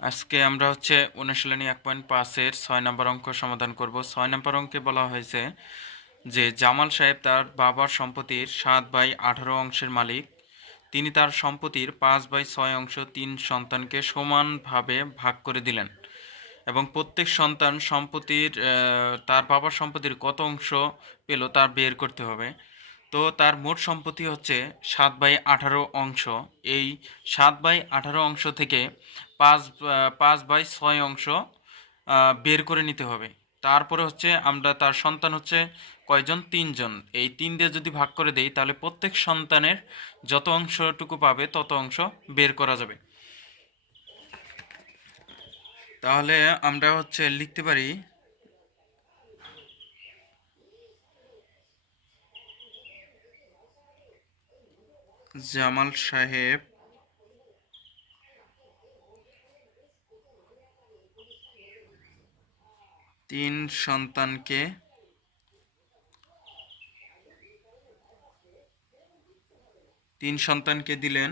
আজকে আমরা অনুশীলনী 1.5-এর 6 নম্বর অঙ্ক সমাধান করব। 6 নম্বর অঙ্কে বলা হয়েছে যে জামাল সাহেব তার বাবার সম্পত্তির 7/18 অংশের মালিক। তিনি তার সম্পত্তির 5/6 অংশ 3 সন্তানকে সমানভাবে ভাগ করে দিলেন এবং প্রত্যেক সন্তান তার বাবার সম্পত্তির কত অংশ পেল তা বের করতে হবে। তো তার মোট সম্পত্তি 7/18 অংশ। এই 7/18 অংশ থেকে 5/6 অংশ বের করে নিতে হবে। তারপরে আমরা তার সন্তান কয়জন? 3 জন। এই 3 দিয়ে যদি ভাগ করে দেই তাহলে প্রত্যেক সন্তানের যত অংশটুকু পাবে তত অংশ বের করা যাবে। তাহলে আমরা লিখতে পারি জামাল সাহেব তিন সন্তানকে দিলেন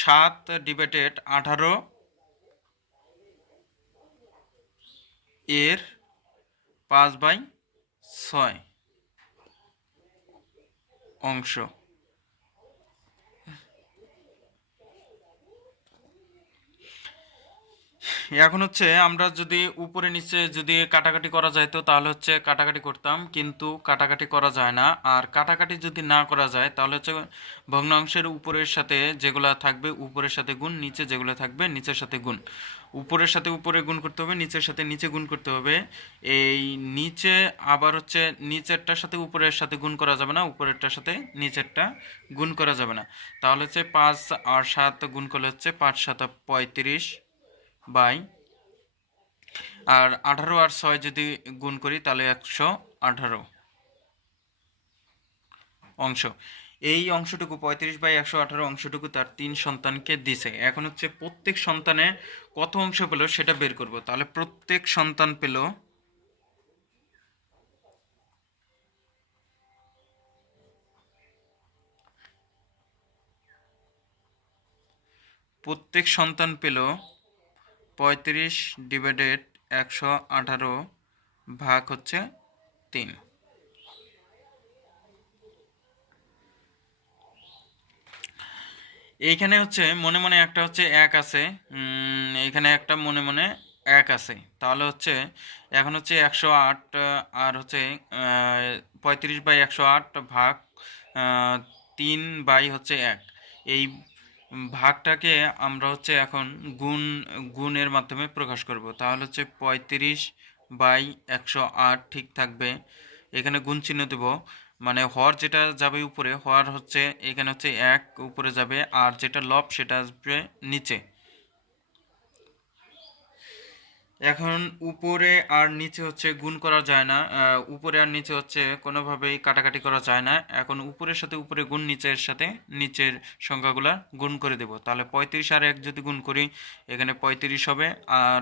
7/18 এর 5/6 অংশ। এখন আমরা যদি উপরে নিচে যদি কাটাকাটি করা যায় তো তাহলে কাটাকাটি করতাম, কিন্তু কাটাকাটি করা যায় না। আর কাটাকাটি যদি না করা যায় তাহলে ভগ্নাংশের উপরের সাথে যেগুলা থাকবে উপরের সাথে গুণ, নিচে যেগুলো থাকবে নিচের সাথে গুণ। উপরের সাথে উপরে গুণ করতে হবে, নিচের সাথে নিচে গুণ করতে হবে। এই নিচে আবার নিচেরটার সাথে উপরের সাথে গুণ করা যাবে না, উপরেরটার সাথে নিচেরটা গুণ করা যাবে না। তাহলে 5 আর 7 গুণ করলে 5×7 35 বাই, আর 18 আর 6 যদি গুণ করি তাহলে 118 অংশ। এই অংশটুকু 35/118 অংশটুকু তার 3 সন্তানকে দিছে। এখন প্রত্যেক সন্তানে কত অংশ পেল সেটা বের করব। তাহলে প্রত্যেক সন্তান পেল প্রত্যেক সন্তান পেল 35/118 ভাগ 3। এইখানে মনে মনে একটা 1 আছে, এইখানে একটা মনে মনে 1 আছে। তাহলে এখন 108 আর 35/108 ভাগ 3/1। এই ভাগটাকে আমরা এখন গুণের মাধ্যমে প্রকাশ করব। তাহলে 35/108 ঠিক থাকবে, এখানে গুণ চিহ্ন দেব, মানে হর যেটা যাবে উপরে, হর এখানে 1 উপরে যাবে, আর যেটা লব সেটা আসবে নিচে। এখন উপরে আর নিচে গুণ করা যায় না, উপরে আর নিচে কোনোভাবেই কাটাকাটি করা যায় না। এখন উপরের সাথে উপরে গুণ, নিচের সাথে নিচের সংখ্যাগুলা গুণ করে দেব। তাহলে 35 আর 1 যদি গুণ করি এখানে 35 হবে, আর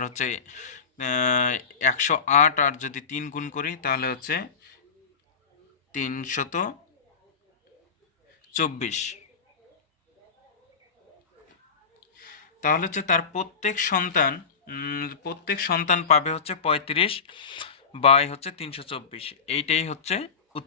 108 আর যদি 3 গুণ করি তাহলে 324। তাহলে তার প্রত্যেক সন্তান পাবে 35/324। এইটাই